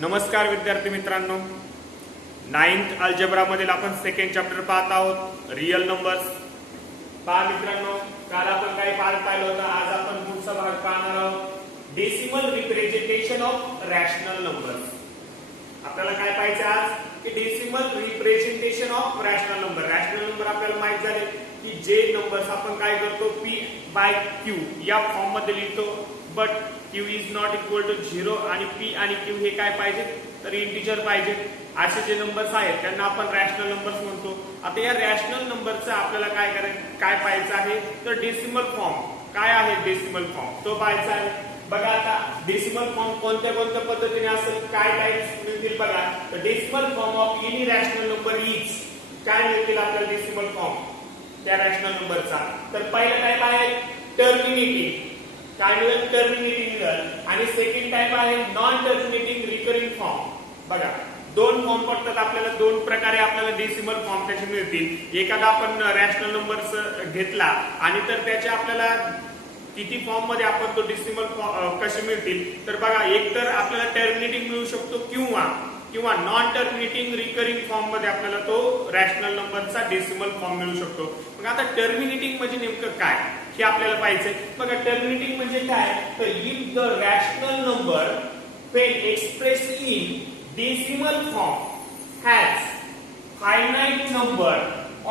नमस्कार विद्यार्थी मित्रांनो, 9th अल्जेब्रा मधील आपण सेकंड चॅप्टर पाहत आहोत, रियल नंबर्स। पहा मित्रांनो, काल आपण काही पार्ट पाहिलं होतं, आज आपण पुढचा भाग पाहणार आहोत, decimal representation of rational numbers. आपल्याला काय पाहायचं आज की decimal representation of rational number. Rational number आपल्याला माहित झाले की जे नंबर्स आपण काय करतो p/q या फॉर्म मध्ये लिहितो, but q is not equal to 0 आणि p आणि q हे काय पाहिजे तर इंटिजर पाहिजे। असे जे नंबर्स आहेत त्यांना आपण रॅशनल नंबर्स म्हणतो। आता या रॅशनल नंबरचं आपल्याला काय पाहायचं आहे तर डेसिमल फॉर्म काय आहे, डेसिमल फॉर्म तो पाहायचा आहे। बघा आता डेसिमल फॉर्म कोणत्या कोणत्या पद्धतीने असेल, काय टाइप्स मिळतील बघा। तर decimal form of any rational number is काय मिळतील आपल्याला डेसिमल फॉर्म त्या रॅशनल नंबरचा। तर पहिला टाइप आहे टर्मिनेटिंग, काय मिळेल टर्मिनेटिंग मिळेल, आणि सेकंड टाइप आहे नॉन टर्मिनेटिंग रिकरिंग फॉर्म। बघा दोन फॉर्म पडतात आपल्याला, दोन प्रकारे आपल्याला डेसिमल फॉर्म त्याचे मिळतील। एखादा आपण रॅशनल नंबर्स घेतला आणि तर त्याच्या आपल्याला किती फॉर्म मध्ये आपण तो डेसिमल कसे मिळतील तर बघा, एक तर आपल्याला टर्मिनेटिंग मिळू शकतो किंवा नॉन टर्मिनेटिंग रिकरिंग फॉर्म मध्ये आपल्याला तो रॅशनल नंबरचा डेसिमल फॉर्म मिळू शकतो। मग आता टर्मिनेटिंग म्हणजे नेमकं काय हे आपल्याला पाहिजे। बघा टर्मिनेटिंग म्हणजे काय तर if the rational number when expressed in decimal form has finite number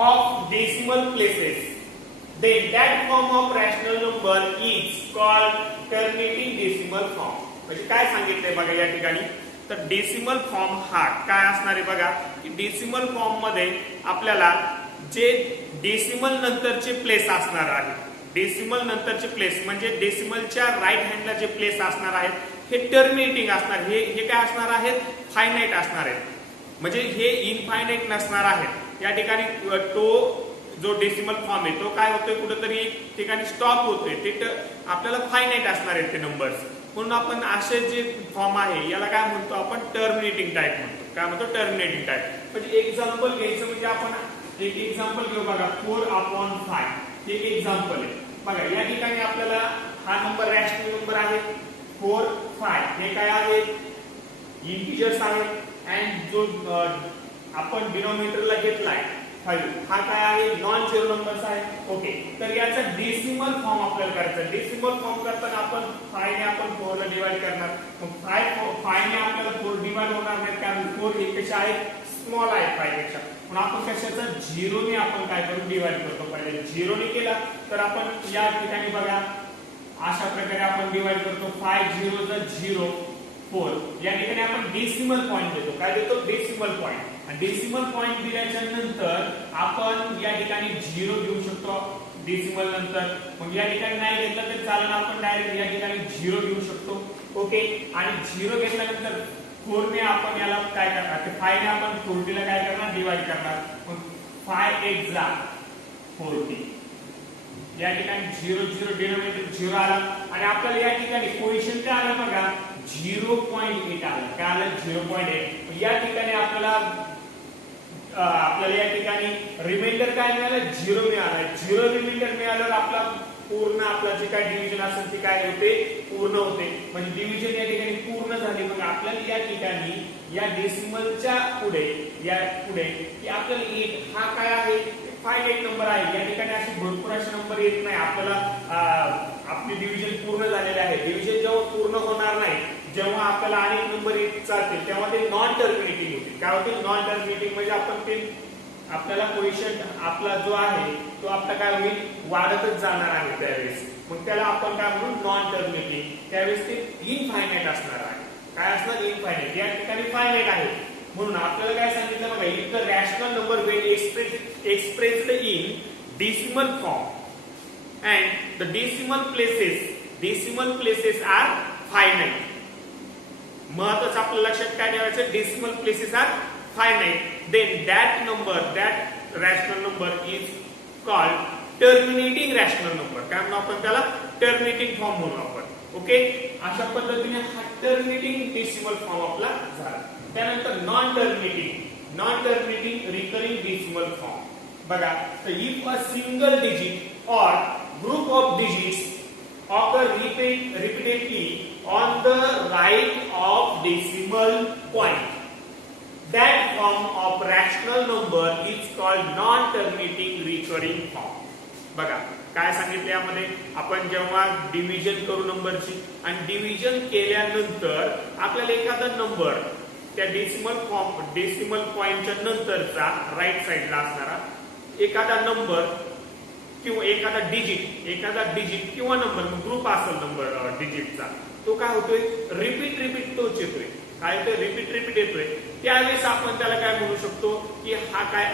of decimal places, then that form of rational number is called terminating decimal form। म्हणजे काय सांगितलंय बघा या ठिकाणी, तर डेसिमल फॉर्म हा काय असणार आहे बघा की डेसिमल फॉर्म मध्ये आपल्याला जे डेसिमल नंतरचे प्लेस असणार आहे, डेसिमल नंतरचे प्लेस म्हणजे डेसिमलच्या राईट हँडला जे प्लेस असणार आहेत हे टर्मिनेटिंग असणार, हे काय असणार आहेत फायनाईट असणार आहेत, म्हणजे हे इनफायनाईट नसणार आहेत। या ठिकाणी तो जो डेसिमल फॉर्म आहे तो काय होतोय कुठेतरी एक ठिकाणी स्टॉप होतोय, ते आपल्याला फायनाईट असणार आहेत ते नंबर्स। म्हणून आपण असे जे फॉर्म आहे याला काय म्हणतो आपण टर्मिनेटिंग टाइप म्हणतो। काय म्हणतो टर्मिनेटिंग टाइप। म्हणजे एक्झाम्पल घ्यायचं म्हणजे आपण एक एक्झाम्पल घेऊ बघा, 4/5 हे एक एक्झाम्पल आहे। बघा या ठिकाणी आपल्याला हा नंबर रॅशनल नंबर आहे 4, 5 हे काय आहे इंटिजर्स आहेत, अँड जो आपण डिनॉमिनेटरला घेतलाय 5 हा काय आहे नॉन झिरो नंबर्स आहे। ओके, तर याचा डेसिमल फॉर्म आपल्याला करायचा। डेसिमल फॉर्म करताना आपण 5 ने आपण 4 ला डिवाइड करणार, मग 5 ने आपल्याला 4 डिवाइड होणार नाही कारण 4 हे कशा आहे स्मॉल आहे 5 पेक्षा, म्हणून आपण कशाचा 0 ने आपण काय करू डिवाइड करतो। पहिले 0 ने केला तर आपण या ठिकाणी बघा अशा प्रकारे आपण डिवाइड करतो, 5 0 0 4 या ठिकाणी आपण डेसिमल पॉइंट देतो। काय देतो डेसिमल पॉइंट, आणि डेसिमल पॉइंट दिल्याच्या नंतर आपण या ठिकाणी 0 घेऊ शकतो डेसिमल नंतर। मग या ठिकाणी नाही घेतलं तर चालेल, आपण डायरेक्ट या ठिकाणी 0 घेऊ शकतो। ओके, आणि 0 घेतल्यानंतर 4 ने आपण याला काय करणार ते 5 ने आपण 40 ला काय करणार डिवाइड करणार, मग 5 8 जा 40 या ठिकाणी 0 0 डिनॉमिनेटर 0 आला, आणि आपल्याला या ठिकाणी कोएफिशिएंट काय आलं बघा 0.8 आलं। काय आलं 0.8। या ठिकाणी आपल्याला या ठिकाणी रिमाइंडर काय मिळालं 0 मिळाला। 0 रिमाइंडर मिळाल्यावर आपला पूर्ण आपला जे काय डिव्हिजन असेल ते काय होते पूर्ण होते, म्हणजे डिव्हिजन या ठिकाणी पूर्ण झाली। मग आपल्याला या ठिकाणी या डेसिमलच्या पुढे की आपल्याला 8 हा काय आहे फायनाईट नंबर आहे। या ठिकाणी असे भरपूर असे नंबर येत नाही आपल्याला, आपले डिव्हिजन पूर्ण झालेले आहे। डिव्हिजन जेव्हा पूर्ण होणार नाही, जेव्हा आपल्याला अनेक नंबर येत चालतील तेव्हा ते नॉन टर्मिनेटिंग होते। काय होते नॉन टर्मिनेटिंग म्हणजे आपण ते आपल्याला कोएफिशिएंट आपला जो आहे तो आपला काय होईल वाढतच जाणार आहे त्यावेळेस, मग त्याला आपण काय म्हणू नॉन टर्मिनेटिंग। त्यावेळेस ते इनफायनाईट असणार आहे। काय असणार इनफायनाईट, या ठिकाणी फायनाईट आहे। म्हणून आपल्याला काय सांगितलं बघा, if the rational number when expressed in decimal form and the decimal places are finite. महत्वाचं आपल्या लक्षात काय ठेवायचं, decimal places are finite, then that rational number is called terminating rational number. काय म्हणू आपण त्याला टर्मिनेटिंग फॉर्म म्हणू आपण। ओके, अशा पद्धतीने हा टर्मिनेटिंग डेसिमल फॉर्म आपला झाला। त्यानंतर non terminating recurring decimal form. बघा, तर इफ अ सिंगल डिजिट और group of digits occur repeatedly on the right of decimal point. That form of rational number is called non-terminating recurring form. बघा काय सांगितले यामध्ये, आपण जेव्हा डिव्हिजन करू नंबरची आणि डिव्हिजन केल्यानंतर आपल्याला एखादा नंबर त्या डेसिमल पॉइंटच्या नंतरचा राईट साइडला असणारा एखादा नंबर किंवा एखादा डिजिट किंवा नंबर ग्रुप असेल नंबर डिजिटचा, तो काय होतोय रिपीट तोच येतोय. काय होतोय रिपीट येतोय. त्यावेळेस आपण त्याला काय म्हणू शकतो की हा काय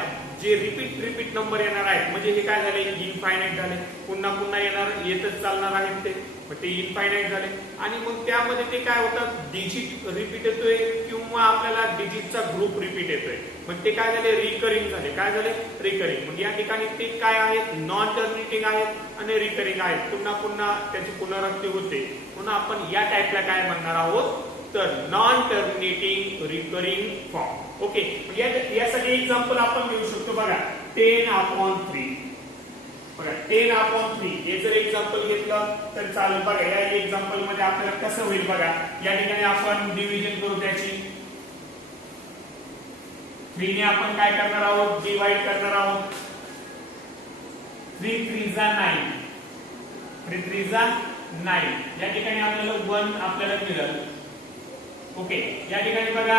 जे रिपीट नंबर येणार आहेत म्हणजे हे काय झाले इनफायनाइट झाले. पुन्हा येतच चालणार आहेत ते इनफायनाइट झाले. आणि मग त्यामध्ये ते काय होतात डिजिट रिपीट येतोय किंवा आपल्याला डिजिटचा ग्रुप रिपीट येतोय. मग ते काय झाले रिकरिंग झाले. काय झाले रिकरिंग. म्हणजे या ठिकाणी ते काय आहेत नॉन टर्मिनेटिंग आहेत आणि रिकरिंग आहेत. पुन्हा त्याची पुनरावृत्ती होते. म्हणून आपण या टाइपला काय म्हणणार आहोत तर non terminating recurring form. Okay, यासाठी एक्झाम्पल आपण घेऊ शकतो. बघा 10/3. बघा 10/3 हे जर एक्झाम्पल घेतलं तर चालेल. बघा या एक्झाम्पल मध्ये आपल्याला कसं होईल बघा. या ठिकाणी आपण डिव्हिजन करू त्याची 3 ने आपण काय करणार आहोत डिवाइड करणार आहोत. 3 3 जा 9. 3 3 जा 9. या ठिकाणी आपल्याला 1 आपल्याला मिळेल. ओके, या ठिकाणी बघा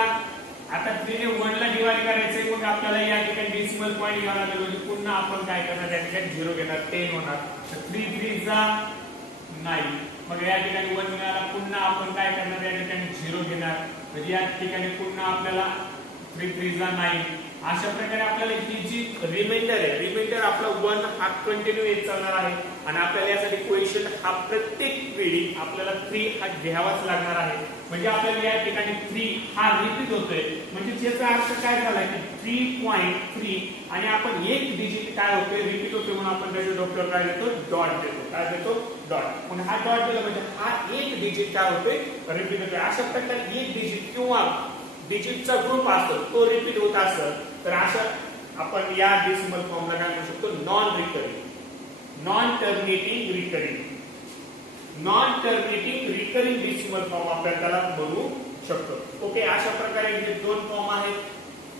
आता 3 ने 1 ला डिवाइड करायचंय. मग आपल्याला या ठिकाणी डेसिमल पॉइंट घ्यावा लागेल. म्हणजे पुन्हा आपण काय करणार त्या ठिकाणी 0 घेणार 10 होणार. तर 3 3 जा 9. मग या ठिकाणी 1 मिळाला. पुन्हा आपण काय करणार या ठिकाणी 0 घेणार. म्हणजे या ठिकाणी पुन्हा आपल्याला 3 3 जा 9. अशा प्रकारे आपल्याला ही जी रिमाइंडर आपला 1 हा कंटिन्यू येत चालणार आहे. आणि आपल्याला यासाठी कोएफिशिएंट हा प्रत्येक वेळी आपल्याला 3 हा घ्यावाच लागणार आहे. म्हणजे आपल्याला या ठिकाणी 3 हा रिपीट होतोय. म्हणजे याचा अर्थ काय झाला की 3.3 आणि आपण एक डिजिट काय होतोय रिपीट होतोय म्हणून आपण त्याच्या डॉक्टर काय देतो डॉट देतो. काय देतो डॉट. म्हणून हा डॉट दिला म्हणजे हा एक डिजिट काय होतोय रिपीट होतोय. अशा प्रकारे एक डिजिट किंवा डिजिटचा ग्रुप असतो तो रिपीट होत असेल तर अशा आपण या डेसिमल फॉर्मला काय म्हणू शकतो non terminating recurring decimal form आपण त्याला म्हणू शकतो. ओके, अशा प्रकारे हे दोन फॉर्म आहेत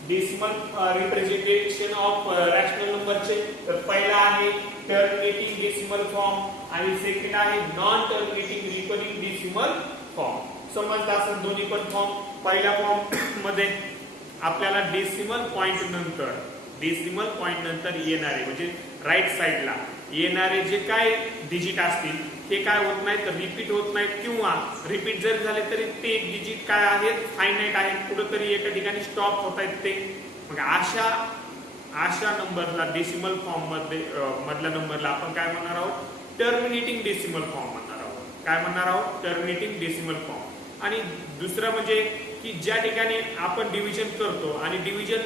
डेसिमल रिप्रेझेंटेशन ऑफ रॅशनल नंबरचे. तर पहिला आहे टर्मिनेटिंग डेसिमल फॉर्म आणि सेकंड आहे non terminating recurring decimal form. समजलं असेल दोन्ही पण फॉर्म. पहिल्या फॉर्म मध्ये आपल्याला डेसिमल पॉइंट नंतर येणारे म्हणजे राईट साइडला येणारे जे काय डिजिट असतील ते काय होत नाहीत रिपीट होत नाहीत किंवा रिपीट जरी झाले तरी ते डिजिट काय आहेत फायनाइट आहेत. कुठेतरी एका ठिकाणी स्टॉप होत आहेत ते. मग अशा नंबरला डेसिमल फॉर्म मधल्या नंबरला आपण काय म्हणणार आहोत टर्मिनेटिंग डेसिमल फॉर्म म्हणणार आहोत. काय म्हणणार आहोत टर्मिनेटिंग डेसिमल फॉर्म. आणि दुसरं म्हणजे की ज्या ठिकाणी आपण डिव्हिजन करतो आणि डिव्हिजन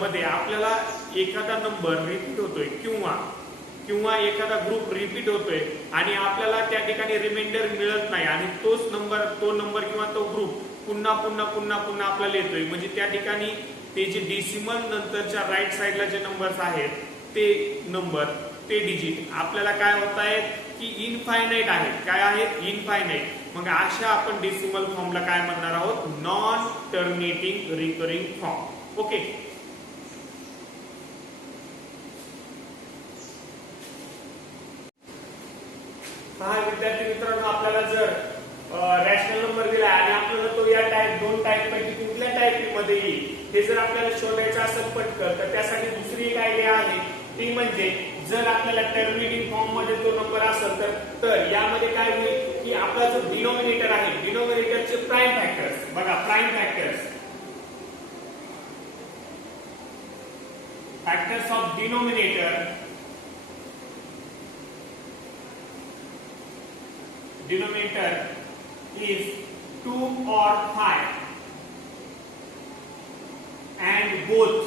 मध्ये आपल्याला एखादा नंबर रिपीट होतोय किंवा एखादा ग्रुप रिपीट होतोय आणि आपल्याला त्या ठिकाणी रिमाइंडर मिळत नाही आणि तो नंबर किंवा तो ग्रुप पुन्हा आपल्याला येतोय. म्हणजे त्या ठिकाणी ते जे डेसिमल नंतरच्या राईट साइडला जे नंबर्स आहेत ते डिजिट आपल्याला काय होत आहेत की इनफायनाइट आहेत. काय आहेत इनफायनाइट. मग अशा आपण डेसिमल फॉर्मला काय म्हणणार आहोत non terminating recurring form. Okay, पहा विद्यार्थी मित्रांनो, आपल्याला जर रॅशनल नंबर दिला आणि आपल्याला तो या दोन टाईप पैकी कुठल्या टाईप मध्ये येईल हे जर आपल्याला शोधायचं असेल पटकन तर त्यासाठी दुसरी एक आयडिया आहे. ती म्हणजे जर आपल्याला टर्मिनेटिंग फॉर्म मध्ये तो नंबर असेल तर यामध्ये काय होईल की आपला जो डिनोमिनेटर आहे डिनोमिनेटरचे प्राइम फॅक्टर्स. बघा prime factors of denominator is 2 or 5 and both.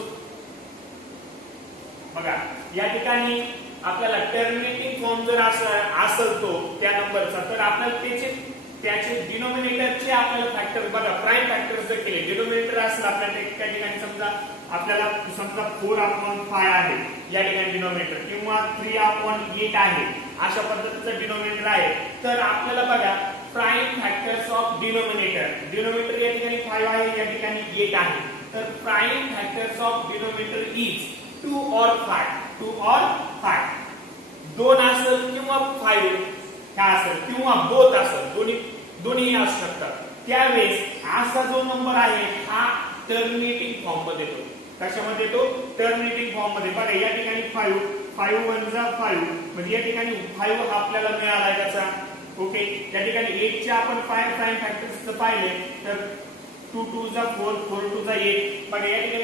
बघा या ठिकाणी आपल्याला टर्मिनेटिंग फॉर्म जर असेल तो त्या नंबरचा तर आपल्याला त्याचे डिनोमिनेटरचे आपल्याला फॅक्टर बघा प्राइम फॅक्टर्स जर केले डिनोमिनेटर असेल आपल्याला त्या ठिकाणी समजा 4/5 आहे या ठिकाणी डिनोमिनेटर किंवा 3/8 आहे अशा पद्धतीचं डिनोमिनेटर आहे. तर आपल्याला बघा prime factors of denominator. Denominator या ठिकाणी 5 आहे, या ठिकाणी 8 आहे. तर prime factors of denominator is 2 or 5. 2 or 5. 2 असेल किंवा 5 काय असेल किंवा बोथ असेल, दोन्ही असू शकतात. त्यावेळेस असा जो नंबर आहे हा टर्मिनेटिंग फॉर्म मध्ये येतो. कशामध्ये येतो? टर्मिनेटिंग फॉर्म मध्ये. बघा या ठिकाणी 5 1 जा 5 म्हणजे या ठिकाणी 5 हा आपल्याला मिळालाय त्याचा. ओके, या ठिकाणी 8 चे आपण 5 प्राइम फॅक्टर्स पाहिले तर 2 2 जा 4 4 2 जा 8. बघा या ठिकाणी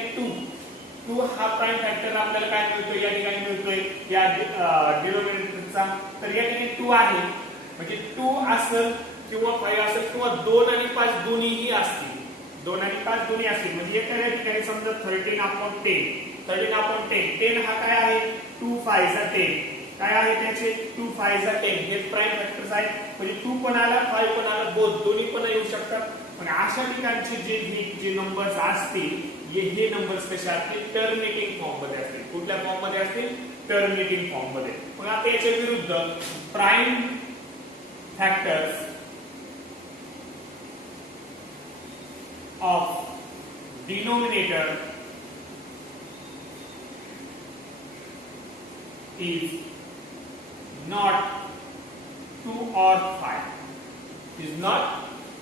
2 हा प्राइम फॅक्टर आपल्याला काय मिळतोय या ठिकाणी मिळतोय या डिनोमिनेटरचा. तर या ठिकाणी 2 आहे म्हणजे 2 असेल किंवा 5 असेल किंवा 2 आणि 5 दोन्हीही असतील. 2 आणि 5 दोन्ही असतील म्हणजे एखाद्या ठिकाणी समजा 13/10. 13/10. 10 हा काय आहे? 2 5 जा 10. काय आहे त्याचे? 2 5 जा 10. हे प्राइम फॅक्टर्स आहेत म्हणजे 2 पण आला 5 पण आला, बोथ दोन्ही पण येऊ शकतात. पण अशा ठिकाणचे जे नंबर्स असतील हे नंबर्स कसे असतील? टर्मिनेटिंग फॉर्म मध्ये असतील. कुठल्या फॉर्म मध्ये असतील? टर्मिनेटिंग फॉर्म मध्ये. मग आता याच्या विरुद्ध prime factors of denominator is not 2 or 5. is not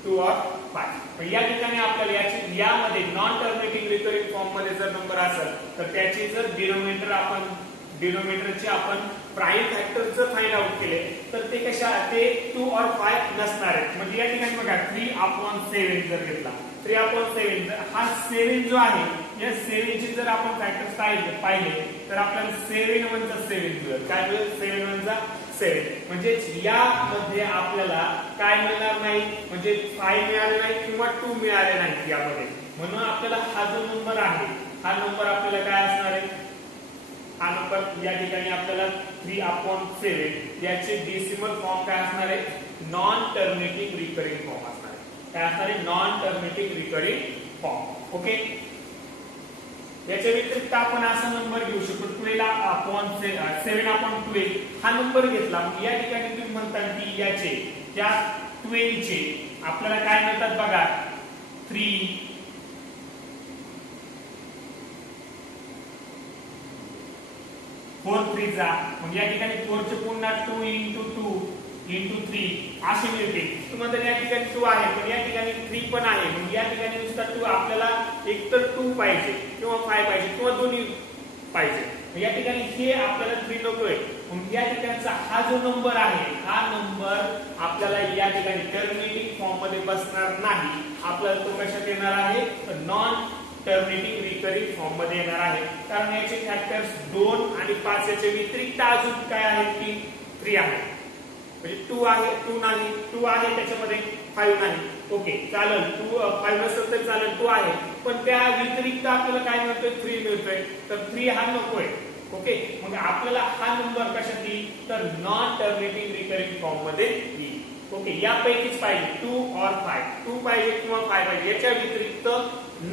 2 or 5. पण या ठिकाणी आपल्याला यामध्ये नॉन टर्मिनेटिंग रिकरिंग फॉर्म मध्ये जर नंबर असेल तर त्याची जर डिनोमिनेटरचे आपण प्राइम फॅक्टर जर फाइंड आउट केले तर ते ते 2 or 5 नसणार आहेत. म्हणजे या ठिकाणी बघा 3/7 जर घेतला 3/7 हा 7 जो आहे या 7 चे जर आपण फॅक्टर्स पाहिले तर आपल्याला 7 1 जा 7 मिळेल. काय मिळेल? 7 1 जा 7. म्हणजे यामध्ये आपल्याला काय मिळणार नाही म्हणजे 5 मिळाले नाही किंवा 2 मिळाले नाही यामध्ये. म्हणून आपल्याला हा जो नंबर आहे हा नंबर आपल्याला काय असणार आहे? हा नंबर या ठिकाणी आपल्याला 3/7 याचे डेसिमल फॉर्म काय असणार आहे? नॉन टर्मिनेटिंग रिकरिंग फॉर्म असणार आहे. काय असणार आहे? Non terminating recurring form. Okay, याच्या व्यतिरिक्त आपण असा नंबर घेऊ शकतो 7/12 हा नंबर घेतला. या ठिकाणी तुम्ही म्हणता की याचे त्या 12 चे आपल्याला काय मिळतात बघा 3 4 3 जा म्हणजे या ठिकाणी 4 चे पुन्हा 2 into 2 into 3 असे मिळते. तुम्हाला या ठिकाणी 2 आहे पण या ठिकाणी 3 पण आहे म्हणजे या ठिकाणी नुसता 2 आपल्याला एक तर 2 पाहिजे किंवा 5 पाहिजे किंवा दोन्ही पाहिजे. या ठिकाणी हे आपल्याला 3 नकोय. मग या ठिकाणचा हा जो नंबर आहे हा नंबर आपल्याला या ठिकाणी टर्मिनेटिंग फॉर्म मध्ये बसणार नाही. आपल्याला तो कशात येणार आहे? नॉन टर्मिनेटिंग रिकरिंग फॉर्म मध्ये येणार आहे. कारण याचे फॅक्टर्स 2 आणि 5 याच्या व्यतिरिक्त अजून काय आहे? 3 आहे. म्हणजे 2 आहे 2 नाही 2 आहे त्याच्यामध्ये 5 नाही. ओके चालेल 5 नसेल तर चालेल 2 आहे पण त्या व्यतिरिक्त आपल्याला काय मिळतोय? 3 मिळतोय. तर 3 हा नकोय. ओके, मग आपल्याला हा नंबर कशात येईल? तर नॉन टर्मिनेटिंग रिकरिंग फॉर्म मध्ये येईल. ओके, यापैकीच पाहिजे 2 or 5. 2 पाहिजे किंवा 5 पाहिजे. याच्या व्यतिरिक्त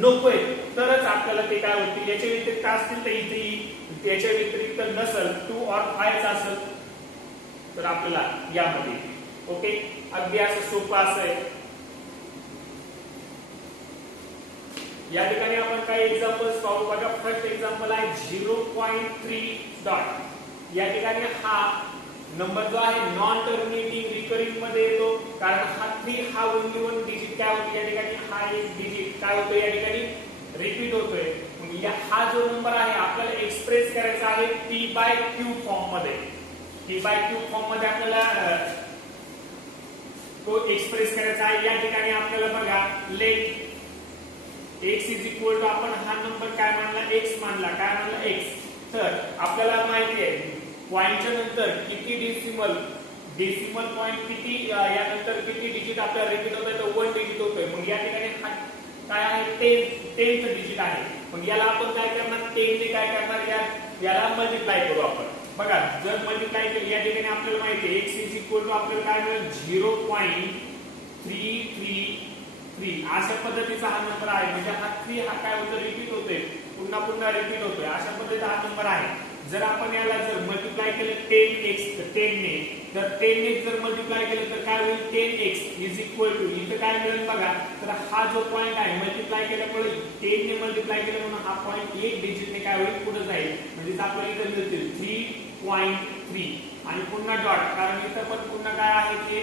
नकोय तरच आपल्याला ते काय होतील? याच्या व्यतिरिक्त असतील तर इथे येईल. याच्या व्यतिरिक्त नसेल 2 or 5 असेल तर आपल्याला यामध्ये. ओके, अगदी असं सोपं असं आहे. या ठिकाणी आपण काही एक्झाम्पल्स पाहू. बघा फर्स्ट एक्झाम्पल आहे 0.3 डॉट. या ठिकाणी हा नंबर जो आहे नॉन टर्मिनेटिंग रिकरिंग मध्ये येतो कारण हा 3 हा ओनली 1 डिजिट काय होतो या ठिकाणी? हा एक डिजिट काय होतो या ठिकाणी? रिपीट होतोय. मग हा जो नंबर आहे आपल्याला एक्सप्रेस करायचा आहे p/q फॉर्म मध्ये. p/q फॉर्म मध्ये आपल्याला तो एक्सप्रेस करायचा आहे. या ठिकाणी आपल्याला बघा let x is equal to आपण हा नंबर काय मानला? x मानला. काय मानला? x. तर आपल्याला माहिती आहे पॉइंटच्या नंतर किती डेसिमल पॉइंट किती यानंतर किती डिजिट आपल्याला रिपीट होतोय? तर 1 डिजिट होतोय. मग या ठिकाणी काय आहे? 10th डिजिट आहे. मग याला आपण काय करणार? 10 ने काय करणार? याला मल्टिप्लाय करू आपण. बघा जर मल्टिप्लाय केली या ठिकाणी आपल्याला माहिती आहे x इज इक्वल टू आपल्याला काय मिळेल? 0.333 अशा पद्धतीचा हा नंबर आहे. म्हणजे हा 3 हा काय होतो? रिपीट होतोय पुन्हा रिपीट होतोय. अशा पद्धतीचा हा नंबर आहे. जर आपण याला जर मल्टिप्लाय केलं 10x ने, तर 10 जर मल्टिप्लाय केलं तर काय होईल 10x इज इक्वल टू, इथं काय मिळेल बघा, तर हा जो पॉइंट आहे मल्टिप्लाय केल्यामुळे 10 ने मल्टिप्लाय केलं म्हणून हा पॉइंट एक डिजिटने काय होईल पुढे जाईल, म्हणजे आपल्याला इथं मिळतील 3.3 आणि पुन्हा डॉट, कारण इथं पण पुन्हा काय आहे की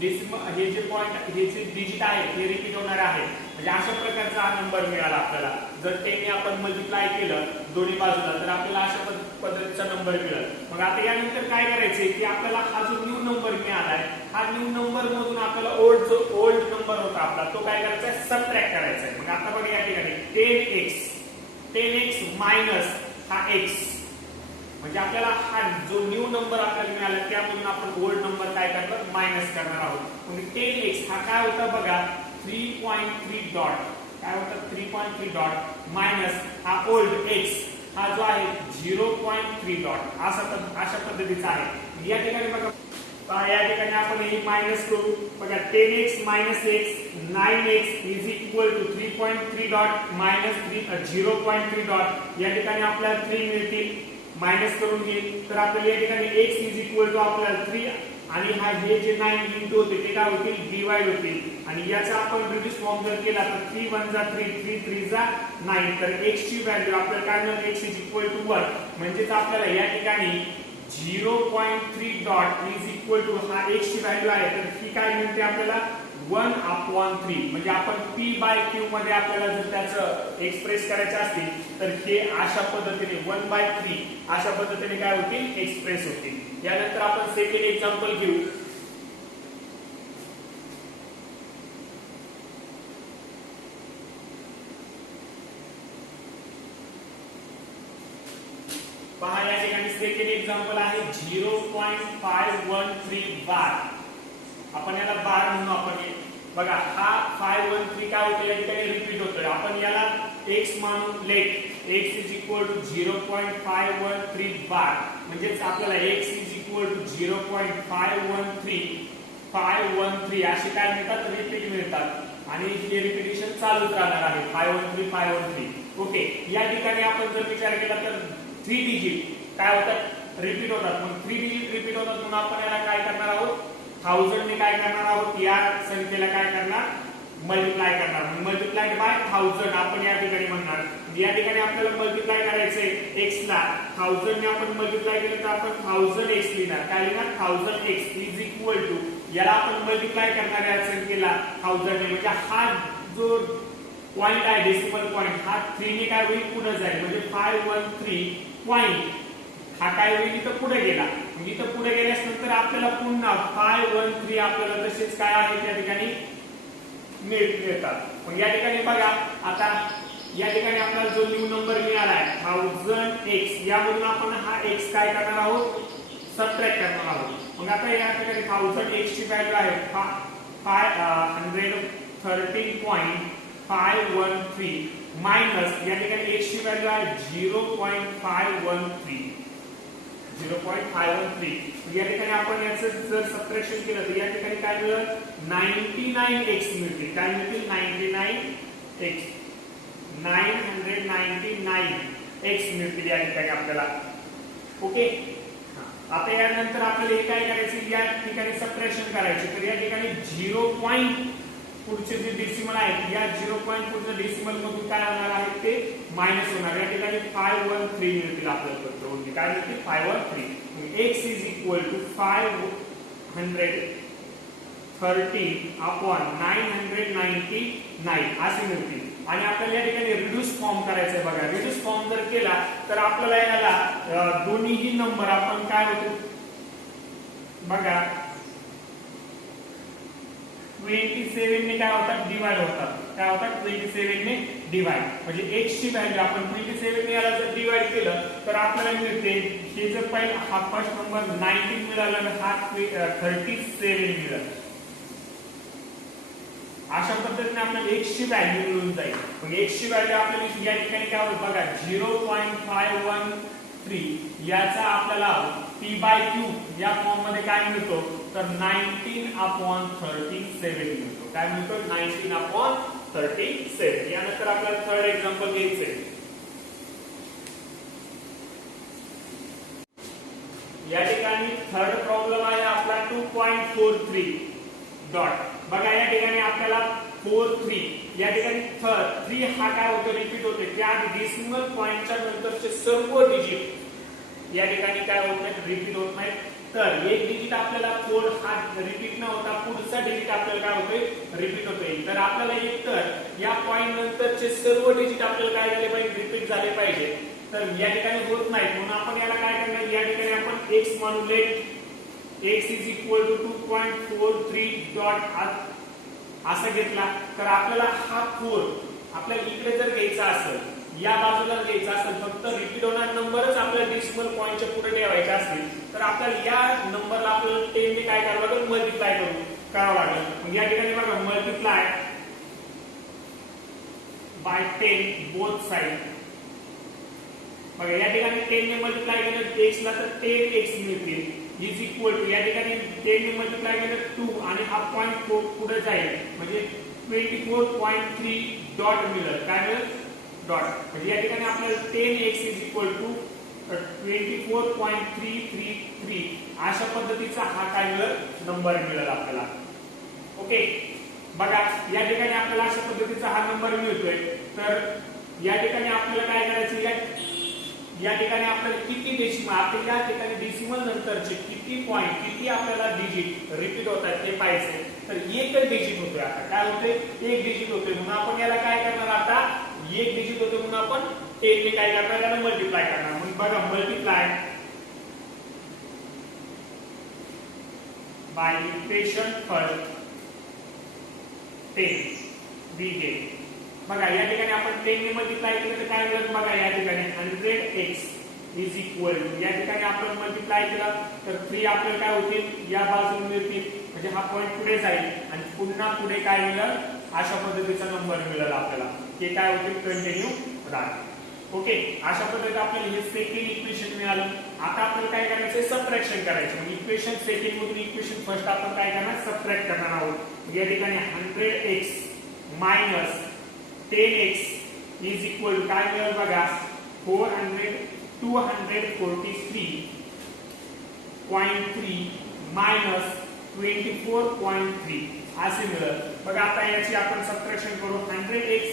डेसिमल हे जे पॉइंट हे जे डिजिट आहे हे रिपीट होणार आहे, म्हणजे अशा प्रकारचा हा नंबर मिळाला आपल्याला. जर 10 ने आपण मल्टिप्लाय केलं दोन्ही बाजूला तर आपल्याला अशा पद्धतीचा नंबर मिळेल. मग आता यानंतर काय करायचंय की आपल्याला हा जो न्यू नंबर मिळालाय, हा न्यू नंबर मधून आपल्याला ओल्ड नंबर होता आपला तो काय करायचा आहे सबट्रॅक्ट करायचा आहे. मग आता बघा या ठिकाणी 10x मायनस हा x, म्हणजे आपल्याला हा जो न्यू नंबर आपल्याला मिळाला त्यामधून आपण ओल्ड नंबर काय करणार मायनस करणार आहोत. म्हणजे 10x हा काय होता बघा 3.3 डॉट, काय होता 3.3 डॉट मायनस हा ओल्ड x हा जो आहे 0.3 डॉट अशा पद्धतीचा आहे. या ठिकाणी बघा या ठिकाणी आपण हे मायनस करू. बघा 10x minus x 9x is equal to 3.3 dot minus 0.3 dot. या ठिकाणी आपल्याला 3 मिळतील, मायनस करून घेईल तर आपल्याला या ठिकाणी x इज इक्वल टू आपल्याला 3 आणि हा हे जे 9 इंटू होते ते काय होतील डिवाइड होतील, आणि याचा आपण रिड्यूस फॉर्म जर केला तर 3 1 जा 3 3 3 जा 9, तर x ची व्हॅल्यू आपल्याला काय मिळेल x इज इक्वल टू 1, म्हणजेच आपल्याला या ठिकाणी 0.3 डॉट इज इक्वल टू हा x ची व्हॅल्यू आहे तर ही काय मिळते आपल्याला 1/3. म्हणजे आपण p बाय q मध्ये आपल्याला जर त्याचं एक्सप्रेस करायचं असतील तर हे अशा पद्धतीने 1/3 अशा पद्धतीने काय होतील एक्सप्रेस होतील. यानंतर आपण सेकंड एक्झाम्पल घेऊ. पहा या ठिकाणी सेकंड एक्झाम्पल आहे 0.513 बार. आपण याला बार म्हणू. आपण बघा हा 513 काय होतं या ठिकाणी रिपीट होतोय, आपण याला x मानून let x is equal to 0.513 bar, म्हणजेच आपल्याला x इज इक्वल टू 0.513 असे काय मिळतात रिपीट मिळतात आणि हे रिपिटेशन चालूच राहणार आहे 513. ओके, या ठिकाणी आपण जर विचार केला तर 3 डिजिट काय होतात रिपीट होतात. मग 3 डिजिट रिपीट होतात म्हणून आपण याला काय करणार आहोत 1000 ने काय करणार आहोत या संख्येला काय करणार मल्टिप्लाय करणार. मल्टिप्लाइड बाय 1000 आपण या ठिकाणी म्हणणार. या ठिकाणी आपल्याला मल्टिप्लाय करायचंय x ला 1000 ने आपण मल्टिप्लाय केलं तर आपण 1000x लिहिणार. काय लिहिणार 1000x इज इक्वल टू याला आपण मल्टिप्लाय करणार या संख्येला 1000 ने, म्हणजे हा जो पॉइंट आहे डेसिमल पॉइंट हा 3 ने काय होईल पुढे जाईल, म्हणजे 513 पॉइंट हा काय होईल इथं पुढे गेला. म्हणजे इथं पुढे गेल्यास नंतर आपल्याला पुन्हा 513 आपल्याला तसेच काय आहे त्या ठिकाणी मिळतात. मग या ठिकाणी बघा आता या ठिकाणी आपल्याला जो न्यू नंबर मिळाला आहे 1000x, यामधून आपण हा x काय करणार आहोत सबट्रॅक्ट करणार आहोत. मग आता या ठिकाणी 1000x ची व्हॅल्यू आहे 513.513 मायनस या ठिकाणी x ची व्हॅल्यू आहे 0.513. या ठिकाणी आपण याचं जर सबट्रॅक्शन केलं तर या ठिकाणी काय मिळेल 99x मिळतील. काय मिळतील 99x 999x मिळतील या ठिकाणी आपल्याला. ओके, आता यानंतर आपल्याला हे काय करायचं या ठिकाणी सबट्रॅक्शन करायचे. तर या ठिकाणी 0 पॉइंट पुढचे जे डेसिमल आहेत या 0 पॉइंट पुढच्या डेसिमल मधून काय होणार आहे ते मायनस होणार. या ठिकाणी 513 मिळतील आपल्याला फक्त ओन्ली. काय मिळतील 513. x is equal to 513 upon 999 असे मिळतील. आणि आपल्याला या ठिकाणी रिड्यूस फॉर्म करायचा आहे. बघा रिड्यूस फॉर्म जर केला तर आपल्याला याला दोन्हीही नंबर आपण काय होतो बघा 27 ने काय होतात डिवाइड होतात. काय होतात 27 ने डिवाइड, म्हणजे x ची व्हॅल्यू आपण 27 ने याला जर डिवाइड केलं तर आपल्याला मिळते हे जर पहिला हा फर्स्ट नंबर 19 मिळाला आणि हा 37 मिळाला. अशा पद्धतीने आपल्याला x ची व्हॅल्यू मिळून जाईल. मग x ची व्हॅल्यू आपल्याला या ठिकाणी काय होईल बघा 0.513 याचा आपल्याला p बाय q या फॉर्म मध्ये काय मिळतो तर 19/37 मिळतो. काय मिळतो 19/37. यानंतर आपल्याला थर्ड एक्झाम्पल घ्यायचंय. थर्ड प्रॉब्लेम आहे आपला 2.43 डॉट. बघा या ठिकाणी आपल्याला 43 या ठिकाणी 3 हा काय होतो रिपीट होते. त्या डेसिमल पॉइंटच्या नंतरचे सर्व डिजिट या ठिकाणी काय होत नाहीत, रिपीट होत नाहीत. तर एक डिजिट आपल्याला 4 हा रिपीट न होता पुढचा डिजिट आपल्याला काय होतोय, रिपीट होतोय. तर आपल्याला एक तर या पॉइंट नंतरचे सर्व डिजिट आपल्याला काय झाले पाहिजे, रिपीट झाले पाहिजे. तर या ठिकाणी होत नाही म्हणून आपण याला काय करणार, या ठिकाणी आपण x म्हणू let x is equal to 2.43 dot असं घेतला. तर आपल्याला हा 4 आपल्याला इकडे जर घ्यायचा असेल, या बाजूला घ्यायचा असेल, फक्त रिपीट होणार नंबरच आपल्याला डेसिमल पॉइंटच्या पुढे ठेवायचे असतील तर आपल्याला या नंबरला आपल्याला 10 ने काय करावं लागेल, मल्टिप्लाय करावं लागेल. मग या ठिकाणी बघा मल्टिप्लाय बाय 10 बोथ साइड. बघा या ठिकाणी 10 ने मल्टिप्लाय केलं x ला तर 10x मिळतील इज इक्वल टू या ठिकाणी 10 ने मल्टिप्लाय केलं 2 आणि हा पॉइंट पुढे जाईल म्हणजे 24.3 डॉट मिळेल. काय मिळेल, डॉट. म्हणजे या ठिकाणी आपल्याला 10x इज इक्वल टू 24.333 अशा पद्धतीचा हा काय मिळेल, नंबर मिळेल आपल्याला. ओके. बघा या ठिकाणी आपल्याला अशा पद्धतीचा हा नंबर मिळतोय. तर या ठिकाणी आपल्याला काय करायचं, या ठिकाणी आपल्याला किती डेसिमल, आपल्या या ठिकाणी डेसिमल नंतरचे किती पॉइंट, किती आपल्याला डिजिट रिपीट होतात ते पाहायचे. तर एकच डिजिट होतोय, आता काय होतोय, एक डिजिट होतोय. म्हणून आपण याला काय करणार, आता एक डिजिट होते म्हणून आपण 10 ने काय करणार, याला मल्टिप्लाय करणार. म्हणून बघा multiply by equation first 10 we get. बघा या ठिकाणी आपण 10 ने मल्टिप्लाय केलं तर काय मिळेल, बघा या ठिकाणी 100x इज इक्वल टू या ठिकाणी आपण मल्टिप्लाय केलं तर 3 आपल्याला काय होतील, या बाजूला मिळतील म्हणजे हा पॉइंट पुढे जाईल आणि पुन्हा पुढे काय मिळेल, अशा पद्धतीचा नंबर मिळेल आपल्याला. हे काय होतील, कंटिन्यू राहतील. ओके. अशा पद्धतीने आपल्याला हे सेकंड इक्वेशन मिळालं. आता आपल्याला काय करायचं, सबट्रॅक्शन करायचं. म्हणजे इक्वेशन सेकंड मधून इक्वेशन फर्स्ट आपण काय करणार, सबट्रॅक्ट करणार आहोत. या ठिकाणी 100x minus 10x is equal to काय मिळेल बघा 243.3 मायनस 24.3 असे मिळेल. बघा आता याची आपण सबट्रॅक्शन करू. 100x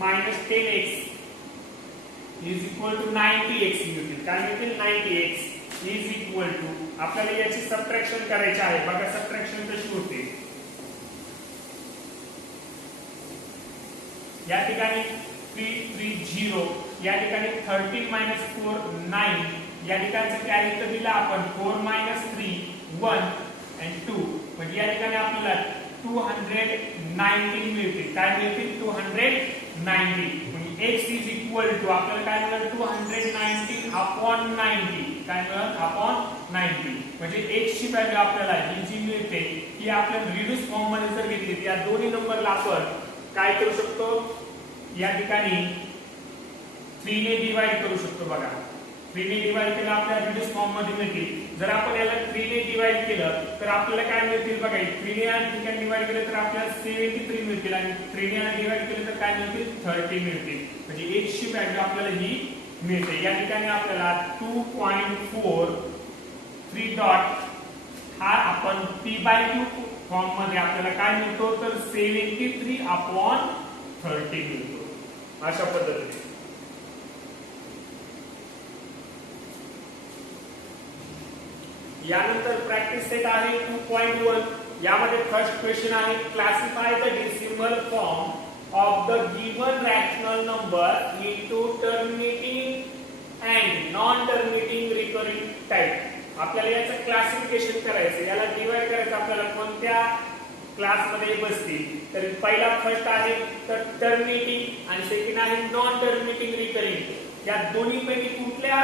minus 10x is equal to 90x मिळतील. काय मिळतील, 90x इज इक्वल टू आपल्याला याची सबट्रॅक्शन करायची आहे. बघा सबट्रॅक्शन कशी होते, या ठिकाणी 330 या ठिकाणी 13 मायनस 4 9 या ठिकाणचं कॅरी तर दिला आपण 4 मायनस 3 1 and 2 म्हणजे या ठिकाणी आपल्याला 219 मिळतील. काय मिळतील, 290. म्हणजे x इज इक्वल टू आपल्याला काय मिळेल, 219 अपॉन 90. काय मिळेल, अपॉन 90. म्हणजे x ची व्हॅल्यू आपल्याला ही जी मिळते की आपल्याला रिड्यूस फॉर्म मध्ये जर घेतली या दोन्ही नंबरला आपण काय करू शकतो, या ठिकाणी 3 ने डिवाइड करू शकतो. बघा 3 ने डिवाइड केलं आपल्याला रिड्यूस फॉर्म मध्ये मिळतील. जर आपण याला 3 ने डिवाइड केलं तर आपल्याला काय मिळतील, बघा 3 ने या ठिकाणी डिवाइड केलं तर आपल्याला 73 मिळतील आणि 3 ने डिवाइड केलं तर काय मिळतील, 30 मिळतील. म्हणजे x ची व्हॅल्यू आपल्याला ही मिळते. या ठिकाणी आपल्याला 2.43 डॉट हा आपण p/2 फॉर्म मध्ये आपल्याला काय मिळतो, तर 73 अपॉन 30 मिळतो. अशा पद्धतीने यानंतर प्रॅक्टिस सेट आहे 2.1. यामध्ये फर्स्ट क्वेश्चन आहे classify the decimal form of the given rational number into terminating and non terminating recurring type. आपल्याला याचं क्लासिफिकेशन करायचं, याला डिवाइड करायचं आपल्याला कोणत्या क्लासमध्ये बसतील. तर पहिला फर्स्ट आहे तर टर्मिनेटिंग आणि सेकंड आहे नॉन टर्मिनेटिंग रिकरिंग. या दोन्ही पैकी कुठल्या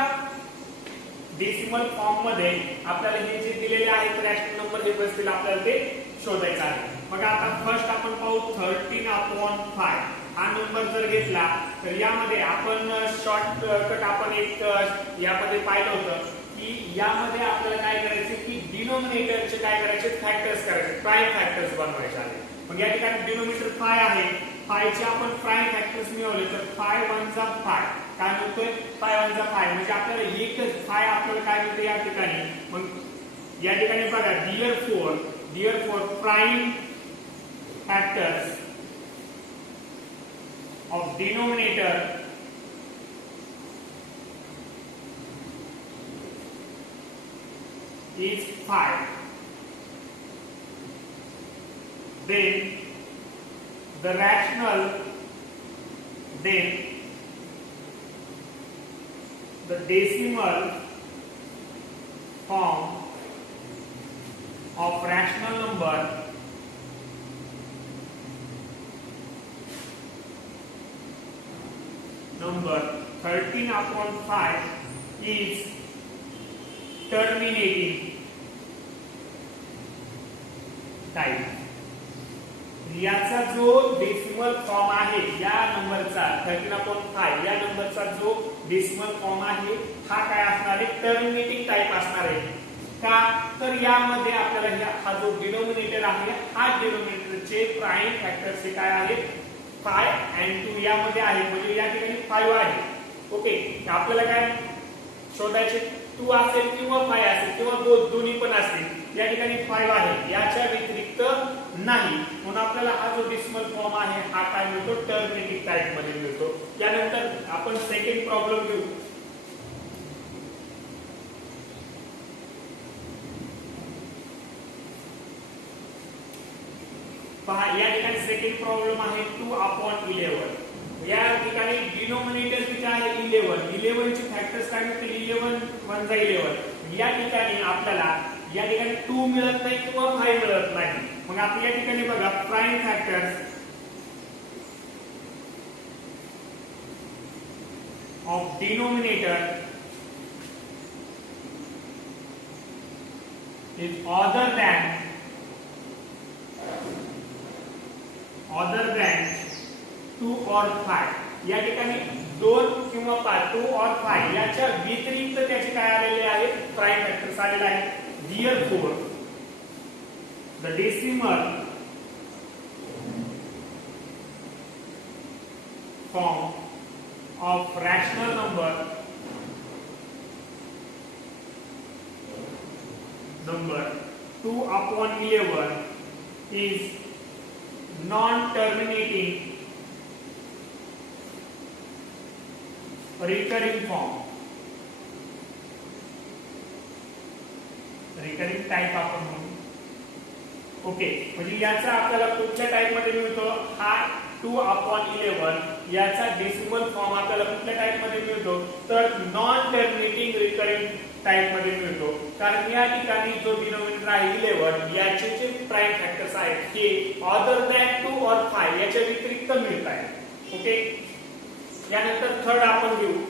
डेसिमल फॉर्म मध्ये आपल्याला हे जे दिलेले आहेत रॅशनल नंबर हे बसतील आपल्याला ते शोधायचं आहे. मग आता फर्स्ट आपण पाहू 13/5 हा नंबर जर घेतला तर यामध्ये आपण शॉर्टकट आपण एक यामध्ये पाहिलं होतं की यामध्ये आपल्याला काय करायचे की डिनोमिनेटरचे काय करायचे, फॅक्टर्स करायचे, प्राइम फॅक्टर्स बनवायचे आहे. मग या ठिकाणी डिनोमिनेटर 5 आहे, 5 चे आपण प्राइम फॅक्टर्स मिळवले तर 5 1 जा 5 काय मिळतोय, 5 1 जा 5 म्हणजे आपल्याला एकच 5 आपल्याला काय मिळते या ठिकाणी. मग या ठिकाणी बघा dear four prime factors of denominator is 5. Then the rational, then the decimal form of rational number number 13/5 is terminating type. याचा जो डेसिमल फॉर्म आहे या नंबरचा 13/5 या नंबरचा जो डेसिमल फॉर्म आहे हा काय असणार आहे, टर्मिनेटिंग टाइप असणार आहे. का तर यामध्ये आपल्याला हा जो डिनोमिनेटर आहे हा डिनोमिनेटरचे प्राइम फॅक्टर्स काय आहेत 5 and 2 यामध्ये आहे, म्हणजे या ठिकाणी 5 आहे. ओके, आपल्याला काय शोधायचे 2 असेल किंवा 5 असेल किंवा दोन्ही पण असतील. या ठिकाणी 5 आहे, याच्या व्यतिरिक्त नाही, म्हणून आपल्याला हा जो डेसिमल फॉर्म आहे हा काय मिळतो, टर्मिनेटिंग टाइप मध्ये मिळतो. यानंतर आपण सेकंड प्रॉब्लेम घेऊ. पहा, या ठिकाणी सेकंड प्रॉब्लेम आहे 2/11. या ठिकाणी डिनोमिनेटर किती आहे 11 चे फॅक्टर्स काय मिळतील 11 1 जा 11. या ठिकाणी आपल्याला या ठिकाणी 2 मिळत नाही किंवा 5 मिळत नाही. मग आपण या ठिकाणी बघा prime factors of denominator is other than 2 or 5. या ठिकाणी 2 किंवा 5 2 or 5 याच्या व्यतिरिक्त त्याचे काय आलेले आहेत प्राइम फॅक्टर्स आलेले आहेत. Therefore, the decimal form of rational number 2/11 is non-terminating recurring form. Recurring type आपण म्हणू. ओके, म्हणजे याचा आपल्याला कुठल्या टाइप मध्ये मिळतो हा 2/11 याचा डेसिमल फॉर्म आपल्याला कुठल्या टाइप मध्ये मिळतो तर नॉन टर्मिनेटिंग रिकरिंग टाइप मध्ये मिळतो. कारण या ठिकाणी जो डिनोमिनेटर आहे 11 याचे जे प्राइम फॅक्टर्स आहेत हे अदर दॅन 2 or 5 याच्या व्यतिरिक्त मिळत आहेत. ओके, यानंतर थर्ड आपण घेऊ.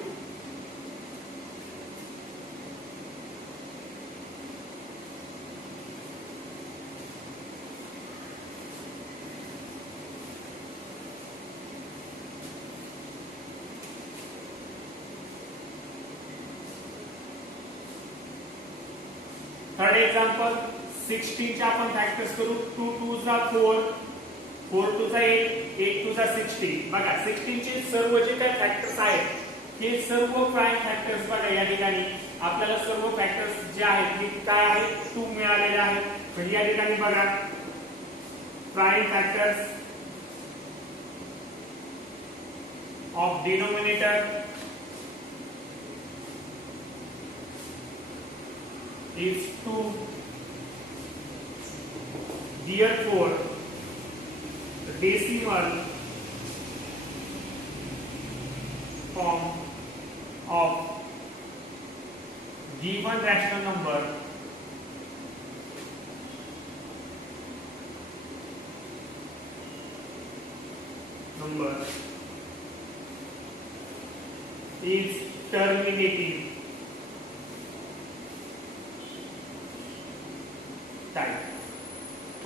थर्ड एग्जांपल 16 चे आपण फॅक्टर्स करू. 2 2 जा 4 4 2 जा 8 8 2 जा 16. बघा 16 चे सर्व जे काही फॅक्टर्स आहेत हे सर्व प्राइम फॅक्टर्स बघा या ठिकाणी आपल्याला सर्व फॅक्टर्स जे आहेत ते काय आहेत 2 मिळालेले आहेत. म्हणजे या ठिकाणी बघा prime factors of denominator is 2. Therefore, the decimal form of given rational number is terminating type.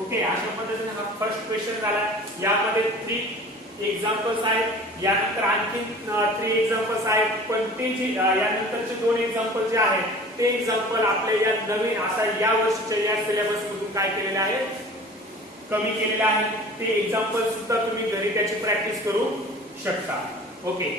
Okay, अशा पद्धतीने हा फर्स्ट क्वेश्चन झाला. यामध्ये 3 एक्झाम्पल्स आहेत, यानंतर आणखी 3 एक्झाम्पल्स आहेत, पण ते जे यानंतरचे 2 एक्झाम्पल जे आहेत ते एक्झाम्पल आपल्या या नवीन असा या वर्षीच्या या सिलेबस मधून काय केलेले आहेत कमी केलेले आहेत. ते एक्झाम्पल सुद्धा तुम्ही घरी त्याची प्रॅक्टिस करू शकता. ओके.